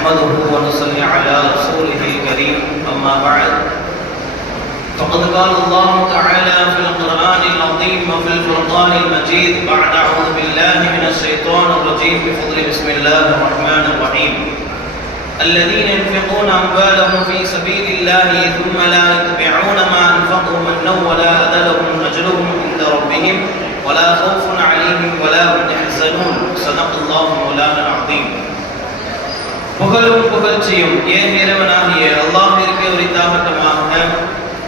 نحمده ونصلي على رسوله الكريم أما بعد فقد قال الله تعالى في القرآن العظيم وفي الفرقان المجيد بعد أعوذ بالله من الشيطان الرجيم بفضل بسم الله الرحمن الرحيم الذين ينفقون أموالهم في سبيل الله ثم لا يتبعون ما أنفقوا منا ولا أذى لهم أجرهم عند ربهم ولا خوف عليهم ولا هم يحزنون صدق الله مولانا العظيم. புகழும் புகழ்ச்சியும் ஏன் இறைவனாகிய அல்லாஹ்விற்கு உரித்தாகட்டுமாக.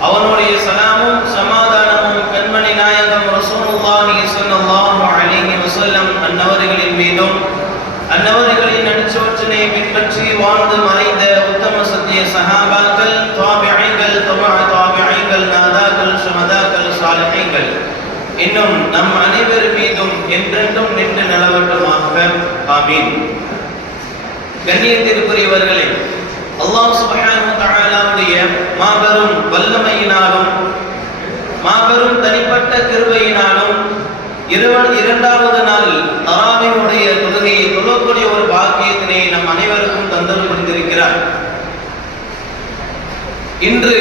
அவனுடைய சலாமும் சமாதானமும் கண்மணி நாயகம் ரசூலுல்லாஹி ஸல்லல்லாஹு அலைஹி வஸல்லம் அன்னவர்களின் மீதும் அன்னவர்களின் நற்சோற்றினை பின்பற்றி வாழ்ந்து மறைந்த உத்தம சத்திய சஹாபாக்கள், தாபிஈன்கள், தாபிஈன்கள், நாதாக்கள், ஷஹதாக்கள், சாலிஹீன்கள் இன்னும் நம் அனைவர் மீதும் என்றென்றும் நின்று நிலவட்டுமாக. ஆமீன். கண்ணியத்திற்குரியவர்களே, அல்லாஹ் சுப்ஹானஹு வ தஆலாவுடைய மாபெரும் வல்லமையினாலும் மாபெரும் தனிப்பட்ட கிருபையினாலும் இரண்டாவது நாள் தராவீஹுடைய தொழுகையை தொழக்கூடிய ஒரு பாக்கியத்தினை நம் அனைவருக்கும் தந்தல் புரிந்திருக்கிறார். இன்று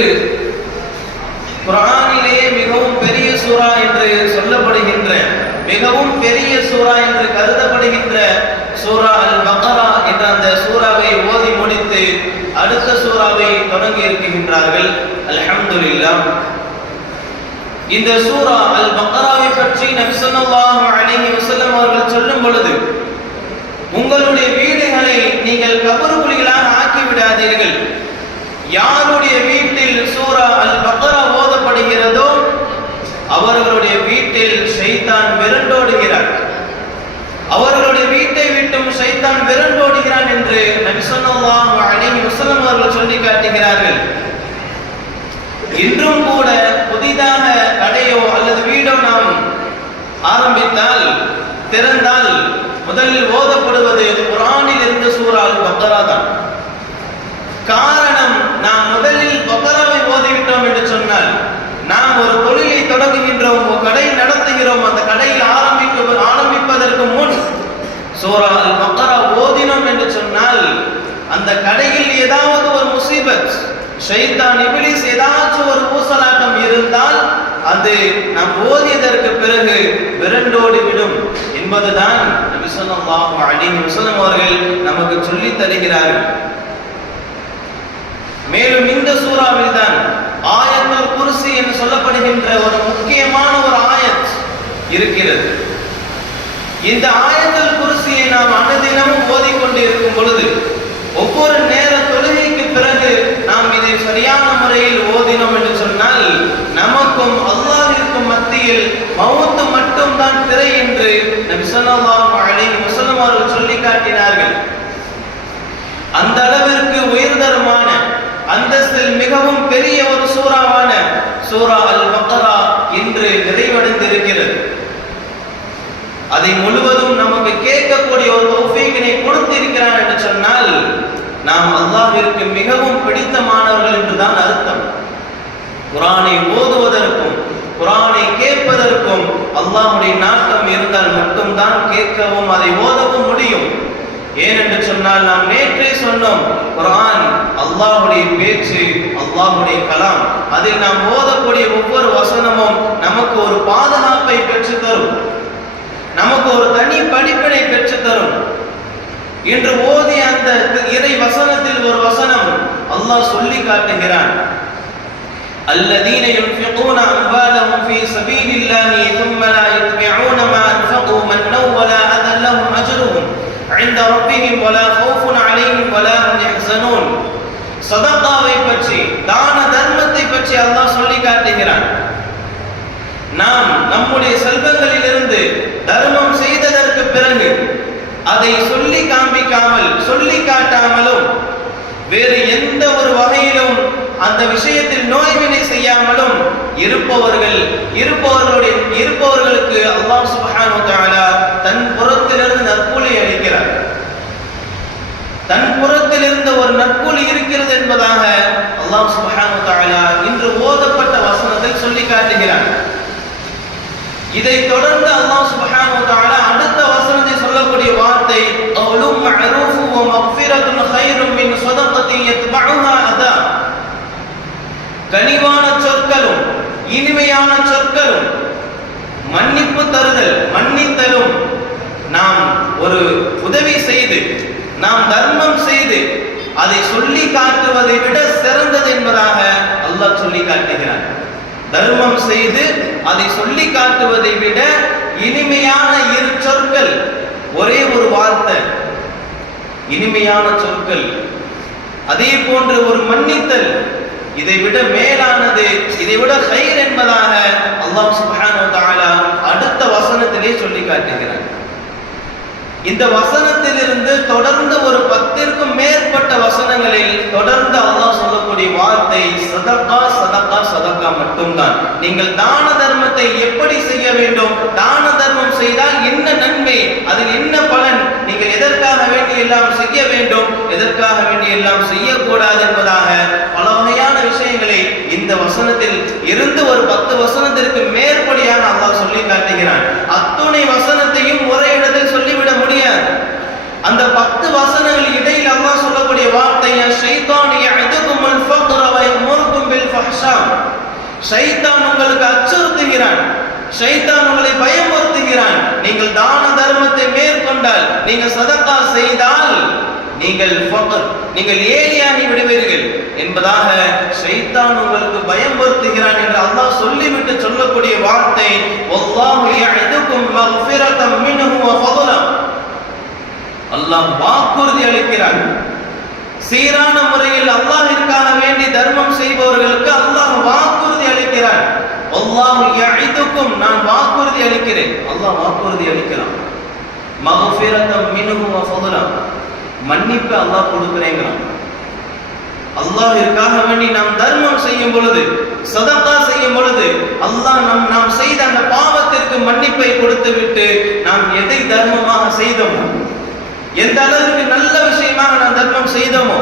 குர்ஆனிலேயே மிகவும் பெரிய சூரா என்று சொல்லப்படுகின்ற, மிகவும் பெரிய சூரா என்று கருதப்படுகின்ற சூரா அல் பக்ரா என்ற அந்த சூராவை ஓதி முடித்து அடுத்த சூராவை தொடங்கி இருக்கின்றார்கள். அல்ஹம்துலில்லாஹ். இந்த சூரா அல் பக்ராவை பற்றி நபி ஸல்லல்லாஹு அலைஹி வஸல்லம் அவர்கள் சொல்லும் பொழுது, உங்களுடைய வீடுகளை நீங்கள் கபறுகுழிகளாக ஆக்கி விடாதீர்கள். யாருடைய வீட்டில் சூரா அல் பக்ரா ஓதப்படுகிறதோ அவர்களுடைய வீட்டில் ஷைத்தான் விரண்டோடுகிறார், அவர்களுடைய வீட்டை விட்டும் ஷைத்தான் விரண்டோடுகிறான் என்று நபி ஸல்லல்லாஹு அலைஹி வஸல்லம் அவர்கள் சொல்லி காட்டுகிறார்கள். இன்றும் கூட புதிதாக கடையோ அல்லது வீடோ நாம் ஆரம்பித்தால், திறந்தால் முதலில் ஓதப்படுவது குர்ஆனில் இருந்த சூரா அல் பக்ரா தான். காரணம், நாம் முதலில் பக்ராவை ஓதிவிட்டோம் என்று சொன்னால், நாம் ஒரு தொழிலை தொடங்குகின்றோம், ஒரு கடை நடத்துகிறோம், அந்த கடையில் ஆரம்பிப்பதற்கு முன் சூரா அல் பக்ரா ஓதினோம் என்று சொன்னால், அந்த கடையில் ஏதாவது ஒரு முசீபத், ஷைத்தான் இப்லீஸ் ஏதாச்சும் ஒரு ஊசலாட்டம் இருந்தால் அது நாம் ஓதியதற்கு பிறகு விரண்டோடி விடும் என்பதுதான் நபி ஸல்லல்லாஹு அலைஹி வஸல்லம் அவர்கள் நமக்கு சொல்லி தருகிறார்கள். மேலும் இந்த சூறாவில் தான் ஆயத்துல் குர்சி என்று சொல்லப்படுகின்ற ஒரு முக்கியமான ஒரு ஆயத் இருக்கிறது. இந்த ஆயத்துல் குர்சியை நாம் அனுதினமும் ஓதிக்கொண்டு இருக்கும் பொழுது, ஒவ்வொரு நேர தொழுகைக்கு பிறகு நாம் இதை சரியான முறையில் ஓதினோம் என்று சொன்னால், நமக்கும் அல்லாஹ்விற்கும் மத்தியில் மௌத் மட்டும் தான் திரை என்று நபி ஸல்லல்லாஹு அலைஹி வஸல்லம் அவர்கள் சொல்லி காட்டினார்கள். அந்த அளவிற்கு உயர்தரமான அந்தஸ்தில் மிகவும் பெரிய ஒரு சூறாவான சூரா அல் பக்ரா இன்று நிறைவடைந்திருக்கிறது. அதை முழுவதும் நமக்கு கேட்கக்கூடிய ஒரு தௌஃபீகினை கொடுத்திருக்கிறான் என்று சொன்னால், நாம் அல்லாஹ்விற்கு மிகவும் பிடித்தமானவர்கள் என்றுதான் அர்த்தம். குர்ஆனை ஓதுவதற்கும் குர்ஆனை கேட்பதற்கும் அல்லாஹ்வுடைய நாட்டம் இருந்தால் மட்டும்தான் கேட்கவும் அதை ஓதவும் முடியும். ஏனென்று சொன்னால், நாம் நேற்றே சொன்னோம், குர்ஆன் அல்லாஹ்வுடைய பேச்சு, அல்லாஹ்வுடைய கலாம். அதில் நாம் ஓதக்கூடிய ஒவ்வொரு வசனமும் நமக்கு ஒரு பாதுகாப்பை பெற்றுத் தரும், நமக்கு ஒரு தனி படிப்பினை பெற்றுத் தரும். இன்று ஓதிய அந்த இறை வசனத்தில் ஒரு வசனம் அல்லாஹ் சொல்லி காட்டுகிறான். الذين ينفقون أموالهم في سبيل الله ثم لا يتبعون ما أنفقوا منا ولا أذى لهم أجرهم عند ربهم ولا خوف عليهم ولا هم يحزنون. சதகாவை பற்றி, தான தர்மத்தை பற்றி அல்லாஹ் சொல்லி காட்டுகிறான். நாம் நம்முடைய செல்வங்களிலிருந்து தர்மம் செய்ததற்கு பிறகு அதை சொல்லி காண்பிக்காமல், சொல்லி காட்டாமலும், வேறு எந்த ஒரு வகையிலும் அந்த விஷயத்தில் நோய்வினை செய்யாமலும் இருப்பவர்களுக்கு அல்லாஹ் சுப்ஹானஹு வ தஆலா தன் புறத்திலிருந்து நற்கூலி அளிக்கிறார். தன் புறத்திலிருந்து ஒரு நற்கூலி இருக்கிறது என்பதாக அல்லாஹ் சுப்ஹானஹு வ தஆலா இன்று ஓதப்பட்ட வசனத்தில் சொல்லி காட்டுகிறார். இதை தொடர்ந்து அல்லாஹ் சுப்ஹானஹு வ தஆலா அடுத்த வசனத்தை சொல்லக்கூடிய வார்த்தை, கௌலும் மஅரூஃபு வ மக்ஃபிரத்துன் கைரும் யத்பஉஹா அதா. கனிவான சொற்களும் இனிமையான சொற்களும் மன்னிப்பு தருதல் மன்னித்தலும் நாம் ஒரு உதவி செய்து நாம் தர்மம் செய்து அதை சொல்லி காட்டுவதை விட சிறந்தது என்பதாக அல்லாஹ் சொல்லி காட்டுகிறார். தர்மம் செய்து அதை சொல்லி காட்டுவதை விட இனிமையான இரு சொற்கள், ஒரே ஒரு வார்த்தை, இனிமையான சொற்கள், அதே போன்று ஒரு மன்னித்தல், இதை விட மேலானது, இதை விட கைர் என்பதாக அல்லாஹ் சுப்ஹானஹு வ தஆலா அடுத்த வசனத்திலே சொல்லி காட்டுகிறார். இந்த வசனத்திலிருந்து தொடர்ந்து ஒரு 10ற்கும் மேற்பட்ட வசனங்களில் தொடர்ந்து அல்லாஹ் சொல்லக்கூடிய வார்த்தை சதகா சதகா சதகா மட்டும்தான். நீங்கள் தான தர்மத்தை எப்படி செய்ய வேண்டும், தான தர்மம் செய்தால் என்ன நன்மை, அதில் என்ன பலன், நீங்கள் எதற்காக வேண்டி எல்லாம் செய்ய வேண்டும், எதற்காக வேண்டி எல்லாம் செய்யக்கூடாது என்பதாக பல வகையான விஷயங்களை இந்த வசனத்தில் இருந்து ஒரு 10 வசனத்திற்கு மேற்படியாக அல்லாஹ் சொல்லி காட்டுகிறான். அத்துணை வசனத்தையும் ஒரே இடத்தில் சொல்லிவிட முடியாது. அந்த 10 வசனங்கள் இடையில் அல்லாஹ் சொல்லக்கூடிய வார்த்தை ஷைத்தான் யஅதுகுமுல் ஃபக்ர வ யஅமுருகும் பில் ஃபஹ்ஷா. ஷைத்தான் உங்களுக்கு அச்சுறுத்துகிறான், ஷைத்தான் உங்களை பயமுறுத்துகிறான். நீங்கள் தான தர்மத்தை மேற்கொண்டால், நீங்கள் சதகா செய்தால் நீங்கள் ஃபக்ர், நீங்கள் ஏழையாகி விடுவீர்கள் என்பதாக ஷைத்தான் உங்களுக்கு பயமுறுத்துகிறான் என்று அல்லாஹ் சொல்லிவிட்டு சொல்லக்கூடிய வார்த்தை வல்லாஹு யஅதுகும் மக்ஃபிரதம் மின்ஹு வ ஃபضلا. அல்லாஹ் வாக்குறுதி அளிக்கிறான். சீரான முறையில் அல்லாஹ்விற்காக வேண்டி தர்மம் செய்பவர்களுக்கு அல்லாஹ் வாக்குறுதி அளிக்கிறான். வல்லாஹு யஅதுகும், நான் வாக்குறுதி அளிக்கிறேன். அல்லாஹ் வாக்குறுதி அளிக்கிறான். மக்ஃபிரதம் மின்ஹு வ ஃபضلا, மன்னிப்பு அல்லாஹ் கொடுக்கிறேங்கிறான். அல்லாஹ்விற்காக வேண்டி நாம் தர்மம் செய்யும் பொழுது, சதகா செய்யும் பொழுது அல்லாஹ் நாம் செய்த அந்த பாவத்திற்கு மன்னிப்பை கொடுத்து விட்டு நாம் எதை தர்மமாக செய்தோமோ, எந்த அளவிற்கு நல்ல விஷயமாக நாம் தர்மம் செய்தோமோ,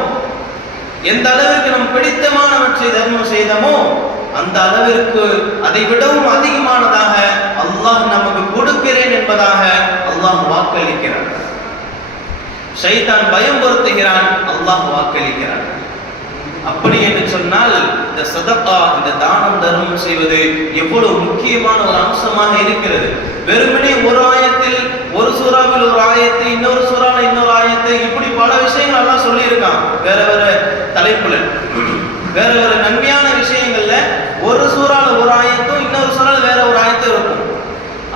எந்த அளவிற்கு நம் பிடித்தமானவற்றை தர்மம் செய்தோமோ அந்த அளவிற்கு அதை விடவும் அதிகமானதாக அல்லாஹ் நமக்கு கொடுக்கிறேன் என்பதாக அல்லாஹ் வாக்களிக்கிறான். ஷைத்தான் பயமுறுத்துகிறான், அல்லாஹ் வாக்களிக்கிறான். அப்படி என்று சொன்னால் இந்த சதகா, இந்த தானம் தர்மம் செய்வது எவ்வளவு முக்கியமான ஒரு அம்சமாக இருக்கிறது. வெறுமனே ஒரு ஆயத்தில், ஒரு சூறாவில் ஒரு ஆயத்து, இன்னொரு சூறாவில் இன்னொரு ஆயத்து, இப்படி பல விஷயங்கள் எல்லாம் சொல்லி இருக்கான். வேற வேற தலைப்புல வேற வேற நன்மையான விஷயங்கள்ல ஒரு சூறால ஒரு ஆயத்தும் இன்னொரு சூறால வேற ஒரு ஆயத்தும் இருக்கும்.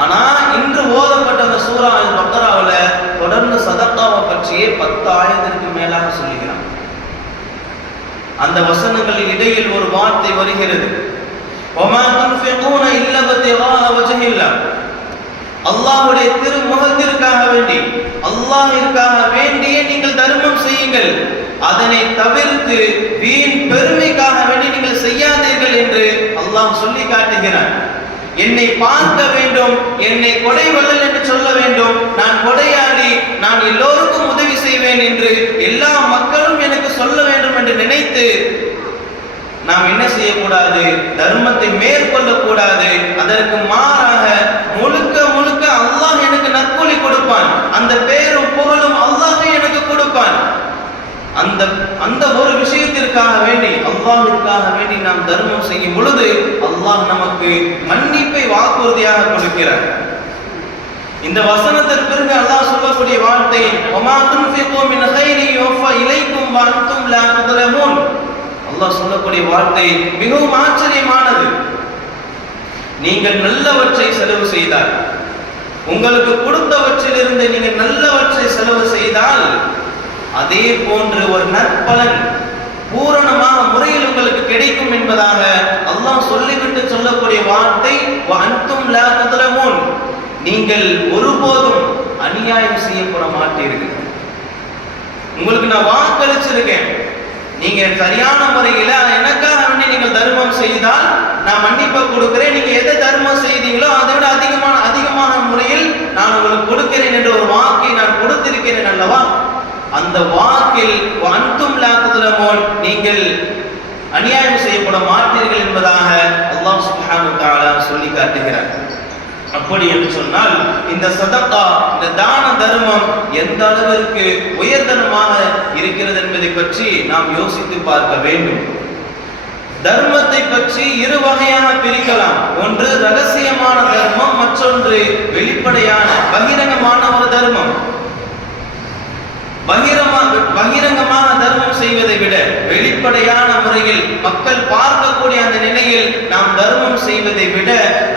ஆனா இன்று ஓதப்பட்ட அந்த சூரா அல் பக்ராவுல தொடர்ந்து சதகாவை பற்றியே 10 ஆயத்திற்கு மேலாக சொல்லுகிறான். அந்த வசனங்களின் இடையில் ஒரு வார்த்தை வருகிறது, வமா துன்ஃபிகூன இல்லா பிதிகாஅ வஜ்ஹில்லாஹ். அல்லாஹ்வுடைய திருமுகத்திற்காக வேண்டி, அல்லாஹ்விற்காக வேண்டியே நீங்கள் தர்மம் செய்யுங்கள், அதனை தவிர்த்து வீண் பெருமைக்காக வேண்டி நீங்கள் செய்யாதீர்கள் என்று அல்லாஹ் சொல்லி காட்டுகிறான். என்னை பார்க்க வேண்டும், என்னை கொடை வள்ளல் என்று சொல்ல வேண்டும், நான் கொடையாளி, நான் எல்லோருக்கும் உதவி செய்வேன் என்று எல்லா மக்களும் எனக்கு சொல்ல வேண்டும் என்று நினைத்து நாம் என்ன செய்யக்கூடாது, தர்மத்தை மேற்கொள்ளக்கூடாது. அதற்கு மாறாக முழுக்க முழுக்க அல்லாஹ் எனக்கு நற்கூலி கொடுப்பான், அந்த பேரும் புகழும் அல்லாஹ் எனக்கு கொடுப்பான். அந்த ஒரு விஷயத்திற்காக வேண்டி, அல்லாஹ்விற்காக வேண்டி நாம் தர்மம் செய்யும் பொழுது அல்லாஹ் நமக்கு மன்னிப்பை வாக்குறுதியாக கொடுக்கிறார். இந்த வசனத்திற்கு பிறகு அல்லாஹ் சொல்லக்கூடிய வார்த்தை வமா துன்ஃபிகூ மின் கைரி யுஃபா இலைக்கும் வ அன்தும் லா துலமூன். அல்லாஹ் சொல்லக்கூடிய வார்த்தை மிகவும் ஆச்சரியமானது. நீங்கள் நல்லவற்றை செலவு செய்தால், உங்களுக்கு கொடுத்தவற்றிலிருந்து நீங்கள் நல்லவற்றை செலவு செய்தால் அதே போன்று ஒரு நற்பலன் பூரணமான முறையில் உங்களுக்கு கிடைக்கும் என்பதாக அல்லாஹ் சொல்லிவிட்டு சொல்லக்கூடிய வார்த்தை வ அன்தும் லா துலமூன். நீங்கள் ஒருபோதும் அநியாயம் செய்யப்பட மாட்டீர்கள். உங்களுக்கு நான் வாக்களிச்சிருக்கேன், நீங்க சரியான முறையில எனக்காக வேண்டி நீங்கள் தர்மம் செய்தால் நான் மன்னிப்பை கொடுக்கிறேன். நீங்க எதை தர்மம் செய்தீங்களோ அதை விட அதிகமான முறையில் நான் உங்களுக்கு கொடுக்கிறேன் என்ற ஒரு வாக்கை நான் கொடுத்திருக்கிறேன் அல்லவா. அந்த வாக்கில் அன்தும் லா துலமூன், நீங்கள் அநியாயம் செய்யப்பட மாட்டீர்கள் என்பதாக அல்லாஹ் சுப்ஹானஹு வ தஆலா சொல்லி காட்டுகிறார். அப்படி என்று சொன்னால் இந்த சதகா, இந்த தான தர்மம் எந்த அளவிற்கு உயர்தரமாக இருக்கிறது என்பதை பற்றி நாம் யோசித்து பார்க்க வேண்டும். தர்மத்தை பற்றி இரு வகையாக பிரிக்கலாம். ஒன்று ரகசியமான தர்மம், மற்றொன்று வெளிப்படையான பகிரங்கமான ஒரு தர்மம். பகிரங்கமான தர்மம் செய்வதை விட வெளிப்படையான முறையில் மக்கள் பார்க்கக்கூடிய அந்த நிலையில் நாம் தர்மம் செய்வதை விட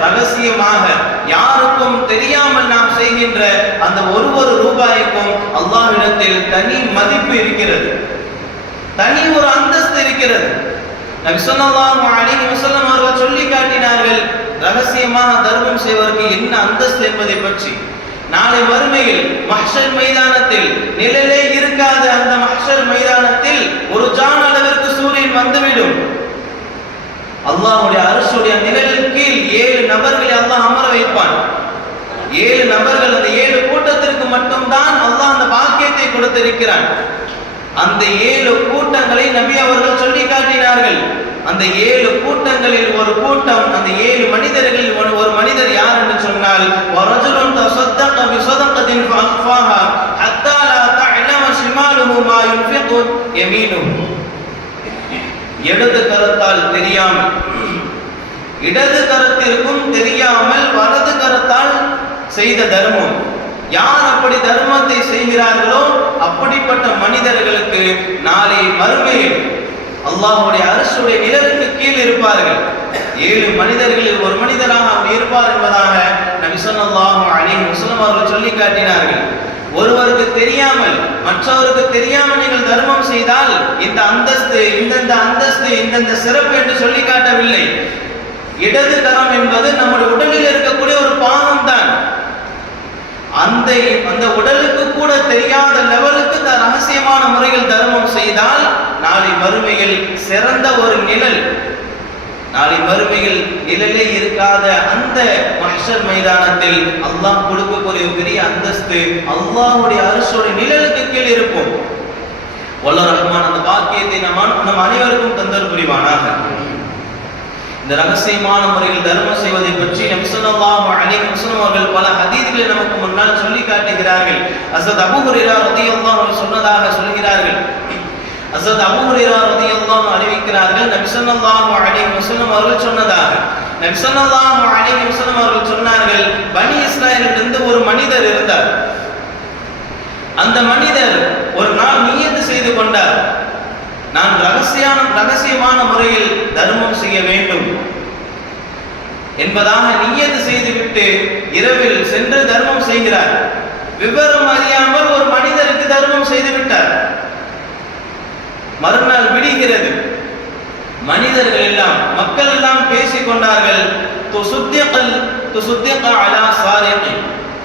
ரகசியமாக யாருக்கும் தெரியாமல் நாம் செய்கின்ற அந்த ஒரு ரூபாய்க்கும் அல்லாஹ்விடத்தில் தனி மதிப்பு இருக்கிறது, தனி ஒரு அந்தஸ்து இருக்கிறது. நபி ஸல்லல்லாஹு அலைஹி வஸல்லம் அவர்கள் சொல்லி காட்டினார்கள் ரகசியமாக தர்மம் செய்வதற்கு என்ன அந்தஸ்து என்பதை பற்றி. நாளை மறுமையில் மஹ்ஷர் மைதானத்தில் நிழலே இருக்காத அந்த மஹ்ஷர் மைதானத்தில் ஒரு ஜான் அளவிற்கு சூரியன் வந்துவிடும். அல்லாஹ்வுடைய அர்ஷுடைய நிழலின் கீழ் 7 நபர்களை அல்லாஹ் அமர வைப்பான். 7 நபர்கள், அந்த 7 கூட்டத்திற்கு மட்டும்தான் அல்லாஹ் அந்த பாக்கியத்தை கொடுத்திருக்கிறான். அந்த 7 கூட்டங்களை நபி அவர்கள் சொல்லி காட்டினார்கள். அந்த 7 கூட்டங்களில் ஒரு கூட்டம், அந்த 7 மனிதர்களில் ஒரு மனிதர் யார் என்று சொன்னால், வரஜுலுன் தஸத்தக பிஸதகத்தின் ஃபஅஃபாஹா ஹத்தா லா தஅலம ஷிமாலுஹு மா யுன்ஃபிகு யமீனுஹு. இடது கரத்தால் தெரியாமல், இடது கரத்திற்கும் தெரியாமல் வலது கரத்தால் செய்த தர்மம். யார் அப்படி தர்மத்தை செய்கிறார்களோ அப்படிப்பட்ட மனிதர்களுக்கு நாளை மறுமையில் அல்லாஹ்வுடைய அர்ஷுடைய நிழலுக்கு கீழ் இருப்பார்கள். 7 மனிதர்களில் ஒரு மனிதராக அவர் இருப்பார் என்பதாக நபி ஸல்லல்லாஹு அலைஹி வஸல்லம் அவர்கள் சொல்லி காட்டினார்கள். ஒருவருக்கு தெரியாமல், மற்றவருக்கு தெரியாமல் நீங்கள் தர்மம் செய்தால் இந்த அந்தஸ்து, இந்தந்த அந்தஸ்து, இந்தந்த சிறப்பு என்று சொல்லி காட்டவில்லை. இடது கரம் என்பது நம்முடைய உடலில் இருக்கக்கூடிய ஒரு பாகம் தான். அந்த உடலுக்கு கூட தெரியாத லெவலுக்கு ரகசியமான முறையில் தர்மம் செய்தால் நாளை மறுமையில் சிறந்த ஒரு நிழல், நாளை மறுமையில் நிழலே இருக்காத அந்த மஹ்ஷர் மைதானத்தில் அல்லாஹ் கொடுக்கக்கூடிய பெரிய அந்தஸ்து அல்லாஹ்வுடைய அர்ஷுடைய நிழலுக்கு கீழ் இருப்போம். வல்லர் ரஹ்மான் அந்த பாக்கியத்தை நம் அனைவருக்கும் தந்தர் புரிவானாக. இந்த ரகசியமான முறையில் தர்மம் செய்வதை பற்றி நபி ஸல்லல்லாஹு அலைஹி வஸல்லம் அவர்கள் பல ஹதீஸ்களை நமக்கு முன்னால் சொல்லி காட்டுகிறார்கள். ஹஸரத் அபூ ஹுரைரா রাদিয়াল্লাহு அன்ஹு சொன்னதாக சொல்கிறார்கள். ஹஸரத் அபூ ஹுரைரா রাদিয়াল্লাহு அன்ஹு அறிவிக்கிறார்கள், நபி ஸல்லல்லாஹு அலைஹி வஸல்லம் அவர்கள் சொன்னதாக. நபி ஸல்லல்லாஹு அலைஹி வஸல்லம் அவர்கள் சொன்னார்கள், பனி இஸ்ராயேலிலிருந்து ஒரு மனிதர் இருந்தார். அந்த மனிதர் ஒரு நாள் நியத்து செய்து கொண்டார், நான் ரகசியமான முறையில் தர்மம் செய்ய வேண்டும் என்பதாக நியத்து செய்துவிட்டு இரவில் சென்று தர்மம் செய்கிறார். விவரம் அறியாமல் ஒரு மனிதருக்கு தர்மம் செய்து விட்டார். மறுநாள் விடுகிறது. மனிதர்கள் எல்லாம், மக்கள் எல்லாம் பேசிக் கொண்டார்கள்,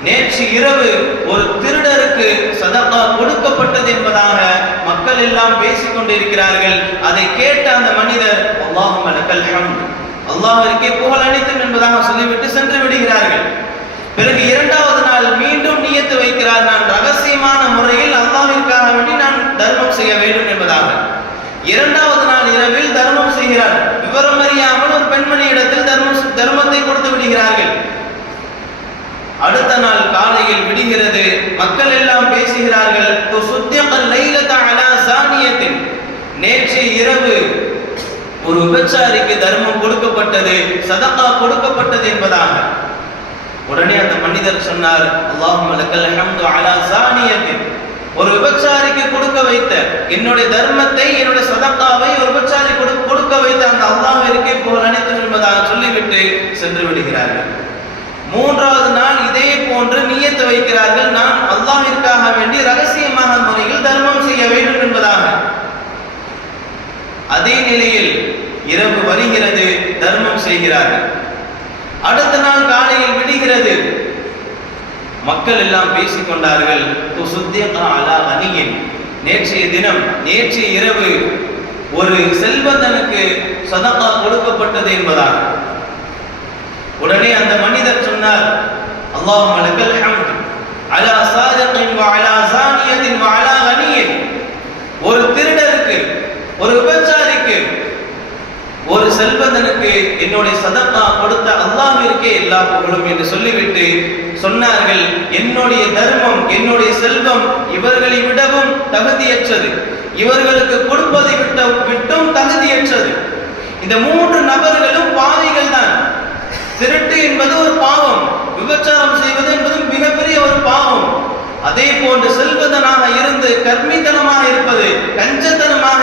நேற்று இரவு ஒரு திருடருக்கு சதகா கொடுக்கப்பட்டது என்பதாக மக்கள் எல்லாம் பேசிக் கொண்டிருக்கிறார்கள். அதை கேட்ட அந்த மனிதர் அல்லாஹும்ம லக்கல் ஹம்த், அல்லாஹ்விற்கே புகழ் அனைத்தும் என்பதாக சொல்லிவிட்டு சென்று விடுகிறார்கள். பிறகு 2வது நாள் மீண்டும் நியத்து வைக்கிறார், நான் ரகசியமான முறையில் அல்லாஹ்விற்காக வேண்டி நான் தர்மம் செய்ய வேண்டும் என்பதாக. 2வது நாள் இரவில் தர்மம் செய்கிறார். விவரம் அறியாமல் ஒரு பெண்மணியிடத்தில் தர்மத்தை கொடுத்து விடுகிறார்கள். அடுத்த நாள் காலையில் விடுகிறது. மக்கள் எல்லாம் பேசுகிறார்கள், நேற்று இரவு ஒரு விபச்சாரிக்கு தர்மம் கொடுக்கப்பட்டது, சதகா கொடுக்கப்பட்டது என்பதாக. உடனே அந்த மனிதர் சொன்னார், அல்லாஹும்ம லக்கல் ஹம்து அலா ஸானியத்தின், ஒரு விபச்சாரிக்கு கொடுக்க வைத்த என்னுடைய தர்மத்தை, என்னுடைய சதகாவை ஒரு விபச்சாரி கொடுக்க வைத்த அந்த அல்லாஹ்விற்கே புகழ் அனைத்தும் என்பதாக சொல்லிவிட்டு சென்று விடுகிறார்கள். 3வது நாள் இதே போன்று நியத்து வைக்கிறார்கள், நான் அல்லாஹ்விற்காக வேண்டி ரகசியமான முறையில் தர்மம் செய்ய வேண்டும் என்பதாக. அதே நிலையில் இரவு வருகிறது, தர்மம் செய்கிறார்கள். அடுத்த நாள் காலையில் விடுகிறது. மக்கள் எல்லாம் பேசிக் கொண்டார்கள், நேற்றைய தினம், நேற்றைய இரவு ஒரு செல்வந்தனுக்கு சதகா கொடுக்கப்பட்டது என்பதாக. உடனே அந்த மனிதர் சொன்னார், அல்லாஹும்ம லக்கல் ஹம்த் அலா சாதிகின் வ அலா ஸானியத்தின் வ அலா கனியின், ஒரு திருடருக்கு, ஒரு விபச்சாரிக்கு, ஒரு செல்வந்தனுக்கு என்னுடைய சதகா கொடுத்த அல்லாஹ் அல்லாஹ்விற்கே எல்லா புகழும் என்று சொல்லிவிட்டு சொன்னார்கள், என்னுடைய தர்மம், என்னுடைய செல்வம் இவர்களை விடவும் தகுதியற்றது, இவர்களுக்கு கொடுப்பதை விட்டும் தகுதியற்றது. இந்த மூன்று நபர்களும் பாவிகள் தான். திருட்டு என்பது ஒரு பாவம், விபச்சாரம் செய்வது என்பது மிகப்பெரிய ஒரு பாவம். அதே போன்று செல்வதனாக இருந்து கர்மித்தனமாக இருப்பது, கஞ்சத்தனமாக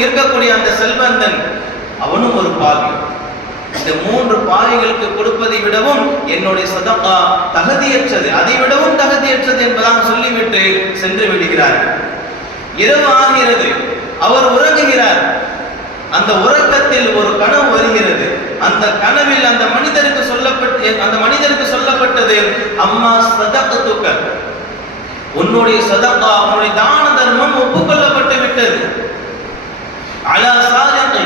இருக்கக்கூடிய அந்த செல்வந்தன் அவனும் ஒரு பாவி. இந்த மூன்று பாவிகளுக்கு கொடுப்பதை விடவும் என்னுடைய சதகா தகுதியற்றது, அதை விடவும் தகுதியற்றது என்பதாக சொல்லிவிட்டு சென்று விடுகிறார்கள். இரவு ஆகிறது, அவர் உறங்குகிறார். அந்த உறக்கத்தில் ஒரு கனவு வருகிறது. அந்த கனவில் அந்த மனிதருக்கு சொல்லப்பட்டது, அம்மா சதகத்துக்க, உன்னுடைய சதகா, உன்னுடைய தான தர்மம் ஒப்புக்கொள்ளப்பட்டு விட்டது. அலா சாரிகை,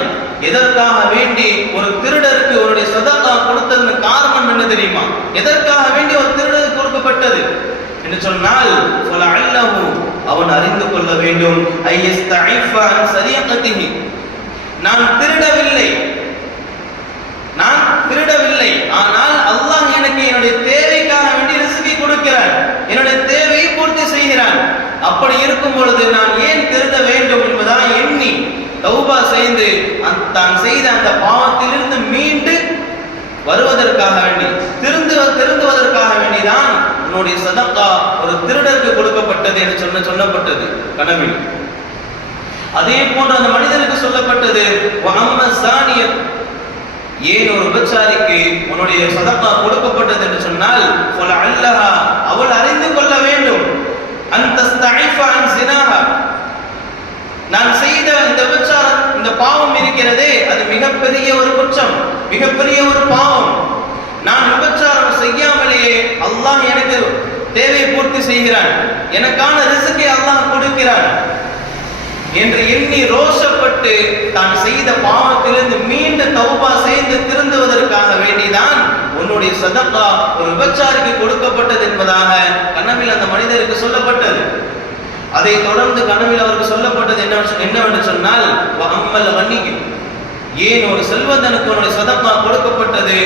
எதற்காக வேண்டி ஒரு திருடருக்கு உன்னுடைய சதகா கொடுத்ததன் காரணம் என்ன தெரியுமா? எதற்காக வேண்டி ஒரு திருடருக்கு கொடுக்கப்பட்டது என்று சொன்னால், அவன் அறிந்து கொள்ள வேண்டும், நான் திருடவில்லை, ஆனால் அல்லாஹ் எனக்கு என்னுடைய தேவைக்காக வேண்டி ரிஸ்கை கொடுக்கிறான், என்னுடைய தேவையை பூர்த்தி செய்கிறான். அப்படி இருக்கும் பொழுது நான் ஏன் திருட வேண்டும் என்பதாக எண்ணி தௌபா செய்து தான் செய்த அந்த பாவத்திலிருந்து மீண்டு வருவதற்காக வேண்டி, திருந்துவதற்காக வேண்டிதான் உன்னுடைய சதகா ஒரு திருடருக்கு கொடுக்கப்பட்டது என்று சொல்லப்பட்டது கனவில். அதே போன்று அந்த மனிதனுக்கு சொல்லப்பட்டது, ஏன் ஒரு விபச்சாரிக்கு உன்னுடைய சதகா கொடுக்கப்பட்டது என்று சொன்னால், அவள் அறிந்து கொள்ள வேண்டும், நான் செய்த இந்த விபச்சாரம், இந்த பாவம் இருக்கிறதே, அது மிகப்பெரிய ஒரு குற்றம், மிகப்பெரிய ஒரு பாவம். நான் விபச்சாரம் செய்யாமலேயே அல்லாஹ் எனக்கு தேவை பூர்த்தி செய்கிறான், எனக்கான ரிஸ்கை அல்லாஹ் கொடுக்கிறான் என்று எண்ணி ரோஷப்பட்டு தான் செய்த பாவத்திலிருந்து மீண்டு தௌபா செய்து திருந்துவதற்காக வேண்டிதான் உன்னுடைய சதகா ஒரு விபச்சாரிக்கு கொடுக்கப்பட்டது என்பதாக கனவில் அந்த மனிதருக்கு சொல்லப்பட்டது. அதை தொடர்ந்து கனவில் அவருக்கு சொல்லப்பட்டது என்னவென்று சொன்னால், ஏன் ஒரு செல்வந்தனுக்கு உன்னுடைய சதகா கொடுக்கப்பட்டது,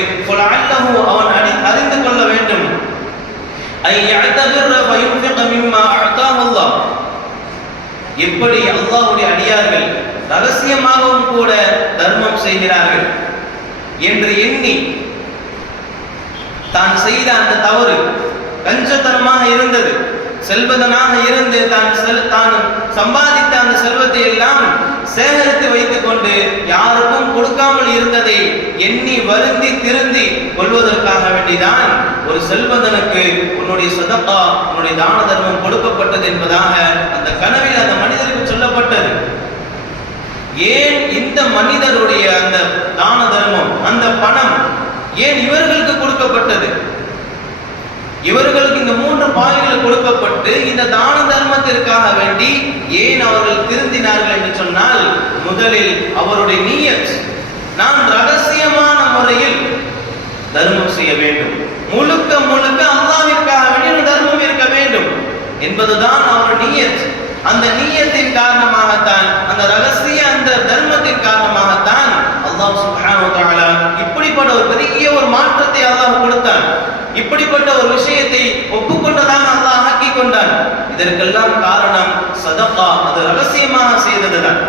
அவன் அறிந்து கொள்ள வேண்டும், எப்படி அல்லாஹ்வுடைய அடியார்கள் ரகசியமாகவும் கூட தர்மம் செய்கிறார்கள் என்று எண்ணி தான் செய்த அந்த தவறு கஞ்சத்தனமாக இருந்தது, செல்வதனாக இருந்து தான் சம்பாதித்த அந்த செல்வத்தை எல்லாம் சேகரித்து வைத்துக் கொண்டு யாருக்கும் கொடுக்காமல் இருந்ததை எண்ணி வருந்தி திருந்தி கொள்வதற்காக வேண்டிதான் ஒரு செல்வந்தனுக்கு உன்னுடைய சதகா, உன்னுடைய தான தர்மம் கொடுக்கப்பட்டது என்பதாக அந்த கனவில் அந்த மனிதருக்கு சொல்லப்பட்டது. ஏன் இந்த மனிதருடைய அந்த தான தர்மம், அந்த பணம் ஏன் இவர்களுக்கு கொடுக்கப்பட்டது? இவர்களுக்கு இந்த மூன்று பாவிகள் கொடுக்கப்பட்டு இந்த தான தர்மத்திற்காக வேண்டி ஏன் அவர்கள் திருந்தினார்கள் என்று சொன்னால், முதலில் அவருடைய நியத், நான் ரகசியமான முறையில் தர்மம் செய்ய வேண்டும், முழுக்க அல்லாஹ்விற்காக வேண்டி தர்மம் இருக்க வேண்டும் என்பதுதான் அவர் நியத். அந்த நியத்தின் காரணமாகத்தான், அந்த ரகசிய அந்த தர்மத்தின் காரணமாகத்தான் அல்லாஹ் சுப்ஹானஹு வ தஆலா இப்படிப்பட்ட ஒரு பெரிய ஒரு மாற்றத்தை அல்லாஹ் கொடுத்தான். இப்படிப்பட்ட ஒரு விஷயத்தை ஒப்புக்கொண்டதான் அல்லாஹ் ஆக்கி கொண்டான். இதற்கெல்லாம் காரணம் சதகா, அது ரகசியமாக செய்ததுதான்.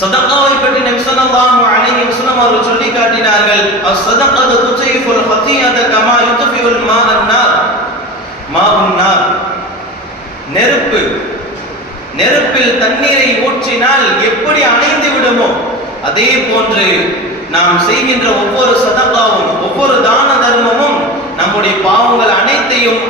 சதகாவை பற்றி நபி ஸல்லல்லாஹு அலைஹி வஸல்லம் அவர்கள் சொல்லி காட்டினார்கள், அஸ்-ஸதகத்து துஜீஃபுல் ஹதீயத கமா யுத்ஃபியுல் மாஉன் நார். நெருப்பில் தண்ணீரை ஊற்றினால் எப்படி அணைந்து விடுமோ அதே போன்று நாம் செய்கின்ற ஒவ்வொரு சதகாவும், ஒவ்வொரு தான தர்மமும் நம்முடைய பாவங்கள் அனைத்தையும்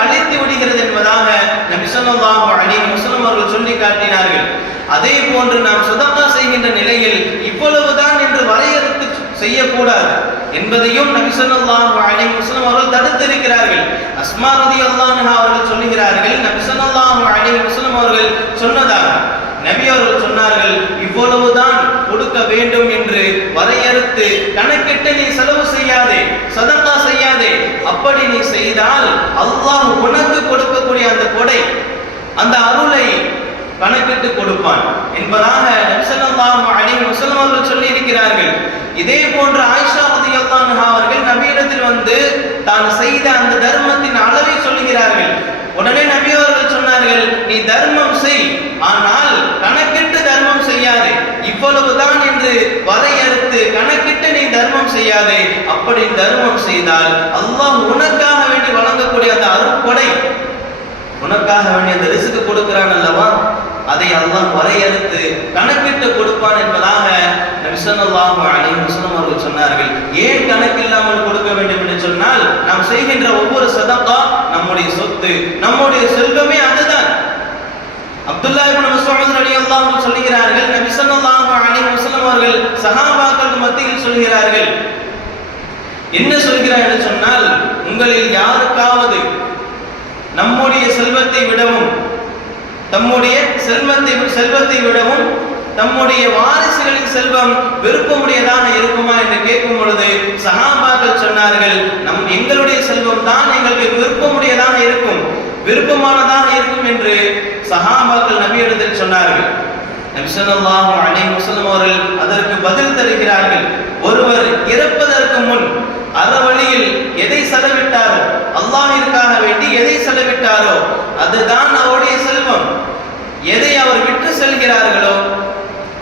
அழித்து விடுகிறது என்பதாக நபி ஸல்லல்லாஹு அலைஹி வஸல்லம் அவர்கள் சொல்லி காட்டினார்கள். அதே போன்று நாம் சதகா செய்கின்ற நிலையில் இவ்வளவுதான் என்று வரையறுத்து செய்யக்கூடாது என்பதையும் நபி ஸல்லல்லாஹு அலைஹி வஸல்லம் அவர்கள் தடுத்திருக்கிறார்கள். அஸ்மா ரலியல்லாஹு அன்ஹா அவர்கள் சொல்லுகிறார்கள், நபி ஸல்லல்லாஹு அலைஹி வஸல்லம் அவர்கள் சொன்னதாக நபி அவர்கள் சொன்னார்கள், இவ்வளவுதான் கொடுக்க வேண்டும் என்று வரையறுத்து கணக்கிட்டு நீ செலவு செய்யாதே, சதகா செய்யாதே. அப்படி நீ செய்தால் அல்லாஹ் உனக்கு கொடுக்கக்கூடிய அந்த கொடை, அந்த அருளை கணக்கிட்டு கொடுப்பான் என்பதாக நபி ஸல்லல்லாஹு அலைஹி வஸல்லம் அவர்கள் சொல்லி இருக்கிறார்கள். இதே போன்று ஆயிஷா ரலியல்லாஹு ரலியல்லாஹு அன்ஹா அவர்கள் நபியிடத்தில் வந்து தான் செய்த அந்த தர்மத்தின் அளவை சொல்லுகிறார்கள். உடனே நபி அவர்கள் சொன்னார்கள், நீ தர்மம் செய், ஆனால் கணக்கிட்டு தர்மம் செய்யாதே, இவ்வளவுதான் என்று வரையறுத்து கணக்கிட்டு நீ தர்மம் செய்யாதே. அப்படி தர்மம் செய்தால் அல்லாஹ் உனக்காக வேண்டி வழங்கக்கூடிய அந்த அருட்கொடை, உனக்காக வேண்டிய அந்த ரிஸ்க் கொடுக்கிறான் அல்லவா, அதை அல்லாஹ் வரையறுத்து கணக்கிட்டு கொடுப்பான் என்பதாக நபி ஸல்லல்லாஹு அலைஹி வஸல்லம் அவர்கள் சொன்னார்கள். ஏன் கணக்கில்லாமல் கொடுக்க வேண்டும் என்று சொன்னால், நாம் செய்கின்ற ஒவ்வொரு சதகா நம்முடைய சொத்து, நம்முடைய செல்வமே அதுதான். அப்துல்லாஹ் இப்னு மஸ்ஊத் ரலியல்லாஹு அன்ஹு சொல்கிறார்கள், நபி ஸல்லல்லாஹு அலைஹி வஸல்லம் அவர்கள் சஹாபாக்கள் மத்தியில் சொல்கிறார்கள், என்ன சொல்கிறார் என்று சொன்னால், உங்களில் யாருக்காவது நம்முடைய செல்வத்தை விடவும் தம்முடைய செல்வத்தை விடவும் தம்முடைய வாரிசுகளின் செல்வம் விருப்பமுடையதாக இருக்குமா என்று கேட்கும் பொழுது சஹாபாக்கள் சொன்னார்கள், எங்களுடைய செல்வம் தான் எங்களுக்கு விருப்பமுடையதாக இருக்கும், விருப்பமானதாக இருக்கும் என்று சஹாபாக்கள் நபியிடத்தில் சொன்னார்கள். நபி ஸல்லல்லாஹு அலைஹி வஸல்லம் அவர்கள் அதற்கு பதில் தருகிறார்கள், ஒருவர் இறப்பதற்கு முன் அறவழியில் எதை செலவிட்டாரோ, அல்லாஹ்விற்காக வேண்டி எதை செலவிட்டாரோ அதுதான் அவருடைய செல்வம். எதை அவர் விட்டு செல்கிறார்களோ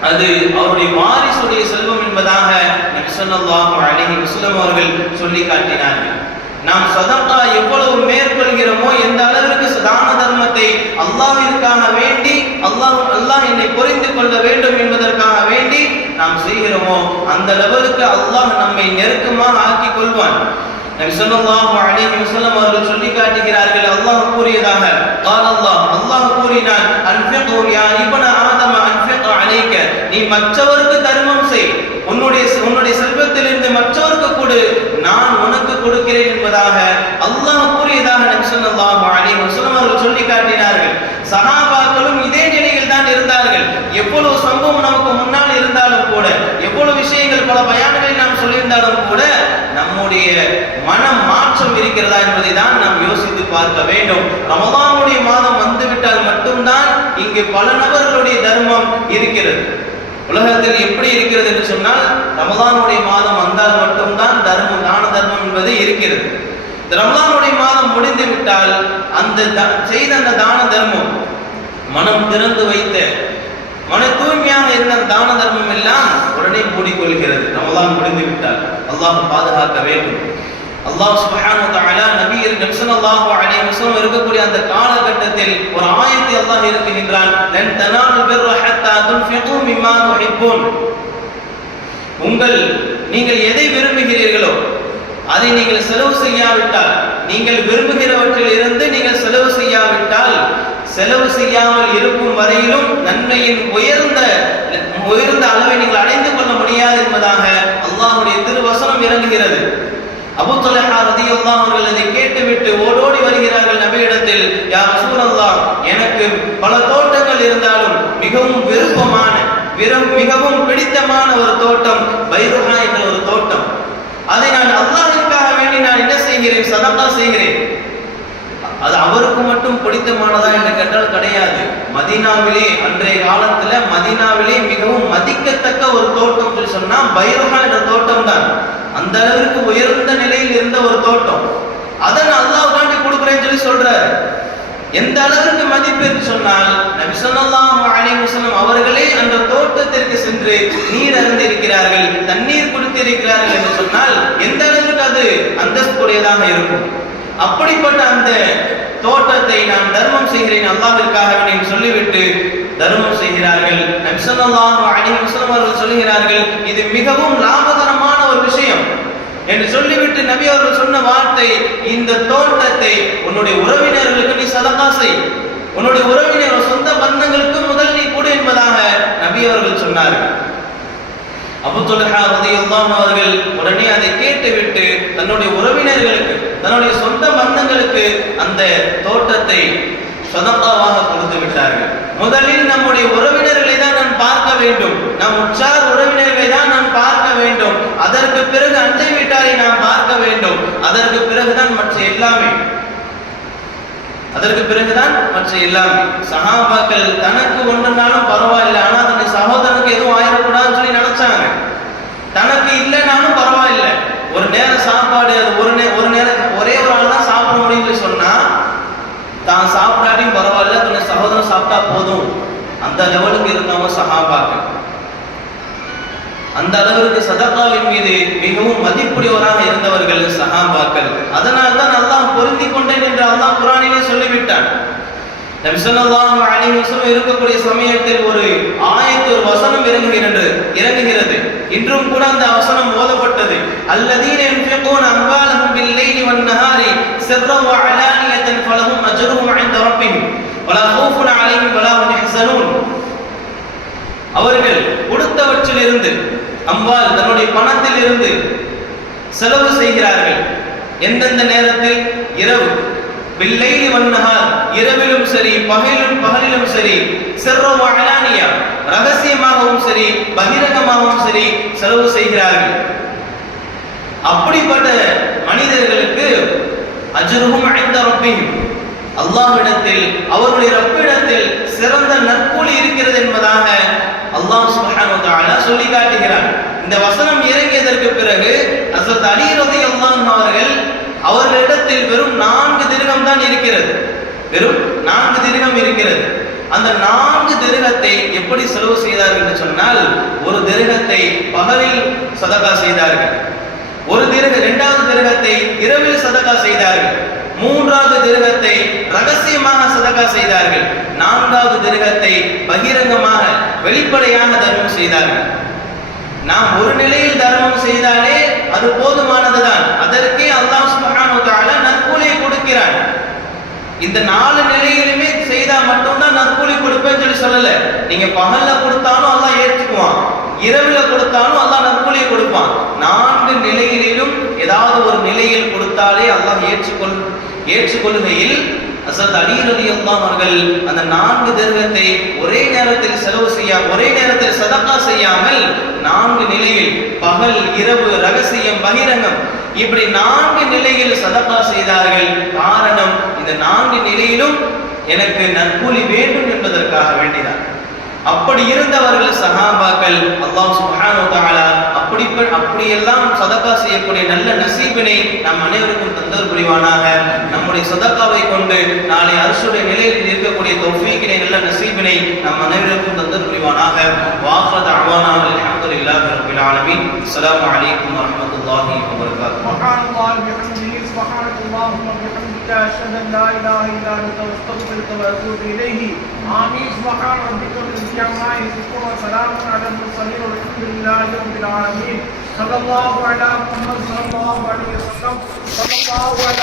அது அவருடைய வாரிசுடைய செல்வம் என்பதாக நபி ஸல்லல்லாஹு அலைஹி வஸல்லம் அவர்கள் சொல்லி காட்டினார்கள். நாம் சதகா எவ்வளவு மேற்கொள்கிறோமோ, எந்த அளவிற்கு தான தர்மத்தை அல்லாஹ்விற்காக வேண்டி அல்லாஹ் என்னை புரிந்து கொள்ள வேண்டும் என்பதற்காக வேண்டி நாம் செய்கிறோமோ, அந்த லெவலுக்கு அல்லாஹ் நம்மை நெருக்கமாக ஆக்கிக் கொள்வான். நபி ஸல்லல்லாஹு அலைஹி வஸல்லம் அவர்கள் சொல்லி காட்டுகிறார்கள், அல்லாஹ் கூறியதாக, அல்லாஹ் கூறினான், அன்ஃபிகு யா இப்ன ஆதம அன்ஃபிகு அலைக, நீ மற்றவருக்கு தர்மம் செய், உன்னுடைய செல்வத்திலிருந்து மற்றவருக்கு கொடு, நான் உனக்கு கொடுக்கிறேன் என்பதாக அல்லாஹ் கூறியதாக நபி ஸல்லல்லாஹு அலைஹி வஸல்லம் அவர்கள் சொல்லி காட்டினார்கள். சஹாபாக்களும் இதே நிலையில் தான் இருந்தார்கள். எவ்வளவு சம்பவம் நமக்கு முன்னால் இருந்தாலும் கூட, எவ்வளவு விஷயங்கள் பல பயான்களை நாம் சொல்லியிருந்தாலும் கூட, நம்முடைய மனம் மாற்றம் இருக்கிறதா என்பதை தான் நாம் யோசித்து பார்க்க வேண்டும். ரமலானுடைய மாதம் வந்துவிட்டால் மட்டும்தான் இங்கு பல நபர்களுடைய தர்மம் இருக்கிறது. உலகத்தில் எப்படி இருக்கிறது என்று சொன்னால், ரமலானுடைய மாதம் வந்தால் மட்டும்தான் தான தர்மம் என்பது இருக்கிறது. ரமலானுடைய மாதம் முடிந்து விட்டால் செய்த அந்த தான தர்மம், மனம் திறந்து வைத்த மன தூய்மையாக இருந்த தான தர்மம் எல்லாம் உடனே மூடிக்கொள்கிறது ரமலான் முடிந்து விட்டால். அல்லாஹ் பாதுகாக்க வேண்டும். அல்லாஹ் சுப்ஹானஹு வ தஆலா நபி ஸல்லல்லாஹு அலைஹி வஸல்லம் இருக்கக்கூடிய அந்த காலகட்டத்தில் ஒரு ஆயத்தை அல்லாஹ் இறக்குகின்றான், லன் தனாலுல் பிர்ர ஹத்தா துன்ஃபிகு மிம்மா துஹிப்பூன், நீங்கள் எதை விரும்புகிறீர்களோ அதை நீங்கள் செலவு செய்யாவிட்டால், நீங்கள் விரும்புகிறவற்றில் இருந்து நீங்கள் செலவு செய்யாவிட்டால், செலவு செய்யாமல் இருக்கும் வரையிலும் நன்மையின் உயர்ந்த அளவை நீங்கள் அடைந்து கொள்ள முடியாது என்பதாக அல்லாஹ்வுடைய திருவசனம் இறங்குகிறது. அபூ தல்ஹா ரலியல்லாஹு அன்ஹு அவர்கள் இதை கேட்டுவிட்டு ஓடோடி வருகிறார்கள் நபியிடத்தில், யா ரசூலல்லாஹ், எனக்கு பல தோட்டங்கள் இருந்தாலும் மிகவும் விருப்பமான மிகவும் பிடித்தமான ஒரு தோட்டம் பைருஹா என்ற ஒரு தோட்டம், அதை நான் அல்லாஹ்விற்காக வேண்டி நான் என்ன செய்கிறேன், சதகா செய்கிறேன். அது அவருக்கு மட்டும் பிடித்தமானதா என்று கேட்டால் கிடையாது. மதீனாவிலே, அன்றைய காலத்துல மதீனாவிலே மிகவும் மதிக்கத்தக்க ஒரு தோட்டம் சொன்னா பைருஹா என்ற தோட்டம் தான். அந்த அளவிற்கு உயர்ந்த நிலையில் இருந்த ஒரு தோட்டம், அதை நான் அல்லாஹ்வுக்காண்டி கொடுக்குறேன்னு சொல்லி சொல்றாரு. எந்த அளவிற்கு மதிப்பு என்று சொன்னால், நபி ஸல்லல்லாஹு அலைஹி வஸல்லம் அவர்களே அந்த தோட்டத்திற்கு சென்று நீர் அருந்தி இருக்கிறார்கள், தண்ணீர் குடித்திருக்கிறார்கள் என்று சொன்னால் எந்த அளவிற்கு அது அந்தஸ்துடையதாக இருக்கும். அப்படிப்பட்ட அந்த தோட்டத்தை நான் தர்மம் செய்கிறேன் அல்லாஹ்விற்காக வேண்டி சொல்லிவிட்டு தர்மம் செய்கிறார்கள். நபி ஸல்லல்லாஹு அலைஹி வஸல்லம் அவர்கள் சொல்கிறார்கள், இது மிகவும் லாபகரமான ஒரு விஷயம் என்று சொல்லிவிட்டு நபி அவர்கள் சொன்ன வார்த்தை, இந்த தோட்டத்தை உன்னுடைய உறவினர்களுக்கு நீ சதகா செய், உன்னுடைய உறவினர் சொந்த பந்தங்களுக்கு முதல் நீ கொடு என்பதாக நபி அவர்கள் சொன்னார்கள். அபூ தல்ஹா ரலியல்லாஹு அன்ஹு அவர்கள் உடனே அதை கேட்டுவிட்டு தன்னுடைய உறவினர்களுக்கு, தன்னுடைய சொந்த பந்தங்களுக்கு அந்த தோட்டத்தை சதகாவாக கொடுத்து விட்டார்கள். முதலில் நம்முடைய உறவினர்களை தான் நான் பார்க்க வேண்டும், நம் உற்றார் உறவினர்களை தான் நான் பார்க்க வேண்டும், அதற்கு பிறகு அண்டை வீட்டாரை நாம் பார்க்க வேண்டும், அதற்கு பிறகுதான் மற்ற எல்லாமே. சஹாபாக்கள் தனக்கு ஒன்றுனாலும் பரவாயில்லை, ஆனா தன்னுடைய சகோதரனுக்கு எதுவும் ஆயிடக்கூடாதுன்னு சொல்லி நினைச்சாங்க. தனக்கு இல்லைனாலும் பரவாயில்லை, ஒரு அந்த லெவலுக்கு இருந்தவங்க சஹாபாக்கள். அந்த அளவிற்கு சதகாவின் மீது மிகவும் மதிப்புடையவராக இருந்தவர்கள் சஹாபாக்கள். அதனால் தான் அல்லாஹ் பொருந்தி கொண்டேன் என்று அல்லாஹ் குர்ஆனிலே சொல்லிவிட்டான். நபி ஸல்லல்லாஹு அலைஹி வஸல்லம் இருக்கக்கூடிய சமயத்தில் ஒரு ஆயத்து, ஒரு வசனம் இறங்குகிறது. இன்றும் கூட அந்த வசனம் ஓதப்பட்டது. அல்லதீன யுன்ஃபிகூன அம்வாலஹும் பில்-லைலி வன்-நஹாரி சிர்ரன் வ அலானியத்தன் ஃபலஹும் அஜ்ருஹும் இன்த ரப்பிஹிம் வலா கௌஃபுன் அலைஹிம் வலா ஹும் யஹ்ஸனூன். அவர்கள் கொடுத்தவற்றிலிருந்து, அம்வால் தன்னுடைய பணத்தில் இருந்து செலவு செய்கிறார்கள். எந்தெந்த நேரத்தில்? இரவு. பில்-லைலி வன்-நஹார், இரவிலும் சரி பகலிலும் சரி, சிர்ரன் வ அலானியா, ரகசியமாகவும் சரி பகிரங்கமாகவும் சரி செலவு செய்கிறார்கள். அப்படிப்பட்ட மனிதர்களுக்கு அஜ்ருஹும் இன்த ரப்பிஹிம், அல்லாஹ்விடத்தில், அவருடைய ரப்பிடத்தில் சிறந்த நற்கூலி இருக்கிறது என்பதாக அல்லாஹ் சுப்ஹானஹு வ தஆலா சொல்லி காட்டுகிறார். இந்த வசனம் இறங்கியதற்கு பிறகு ஹஸ்ரத் அலி ரலியல்லாஹு அன்ஹு அவர்களிடத்தில் வெறும் 4 திர்ஹம் தான் இருக்கிறது. வெறும் 4 திர்ஹம் இருக்கிறது. அந்த 4 திர்ஹத்தை எப்படி செலவு செய்தார்கள் என்று சொன்னால், ஒரு திர்ஹத்தை பகலில் சதகா செய்தார்கள், இரண்டாவது திர்ஹத்தை இரவில் சதகா செய்தார்கள், மூன்றாவது திர்ஹத்தை ரகசியமாக சதகா செய்தார்கள், நான்காவது திர்ஹத்தை பகிரங்கமாக வெளிப்படையாக தர்மம் செய்தார்கள். நாம் ஒரு நிலையில் தர்மம் செய்தாலே அது போதுமானதுதான். அதற்கே அல்லாஹ் சுப்ஹானஹு வ தஆலா நற்கூலியை கொடுக்கிறான். இந்த 4 நிலையிலுமே செய்தா மட்டும்தான் நற்கூலி கொடுப்பேன்னு சொல்லல. நீங்க பகல்ல கொடுத்தாலும் அல்லாஹ் ஏற்றுக்குவான், இரவுல கொடுத்தாலும் அல்லாஹ் நற்கூலியை கொடுப்பான். 4 நிலையிலும் ஏதாவது ஒரு நிலையில் கொடுத்தாலே அல்லாஹ் ஏற்றுக்கொள்கையில் ஹஸ்ரத் அலி ரலியல்லாஹு அவர்கள் அந்த 4 திர்ஹத்தை ஒரே நேரத்தில் சதகா செய்யாமல் 4 நிலையில், பகல், இரவு, ரகசியம், பகிரங்கம், இப்படி 4 நிலையில் சதகா செய்தார்கள். காரணம், இந்த 4 நிலையிலும் எனக்கு நற்கூலி வேண்டும் என்பதற்காக வேண்டிதான். அப்படி இருந்தவர்கள் சஹாபாக்கள். அல்லாஹ் சுப்ஹானஹு வ தஆலா அப்படியெல்லாம் சதகா செய்யக்கூடிய நல்ல நசீபினை நம் அனைவருக்கும் தந்தர் புரிவானாக. நம்முடைய சதகாவை கொண்டு நாளை அர்ஷுடைய நிலையில் இருக்கக்கூடிய தௌஃபீக்கினை, நல்ல நசீபினை நம் அனைவருக்கும் தந்தர் புரிவானாக. வாஃபத அவானா அல்ஹம்துலில்லாஹி ரப்பில் ஆலமீன். அஸ்ஸலாமு அலைக்கும் வரஹ்மத்துல்லாஹி வ பரகாத்துஹு. சுப்ஹானல்லாஹி வ பிஹம்திஹி, சுப்ஹானல்லாஹி வ பிஹம்திஹி, அஷ்ஹது அன் லா இலாஹா இல்லா அன்த அஸ்தக்ஃபிருக வ அத்தூபு இலைஹி. ஆமீன். சுப்ஹான ரப்பிக ரப்பில் இஸ்ஸத்தி அம்மா யசிஃபூன் வ ஸலாமுன் அலல் முர்ஸலீன் வல்ஹம்துலில்லாஹி ரப்பில் ஆலமீன். ஸல்லல்லாஹு அலா முஹம்மத் ஸல்லல்லாஹு அலைஹி வஸல்லம். ஸல்லல்லாஹு அலா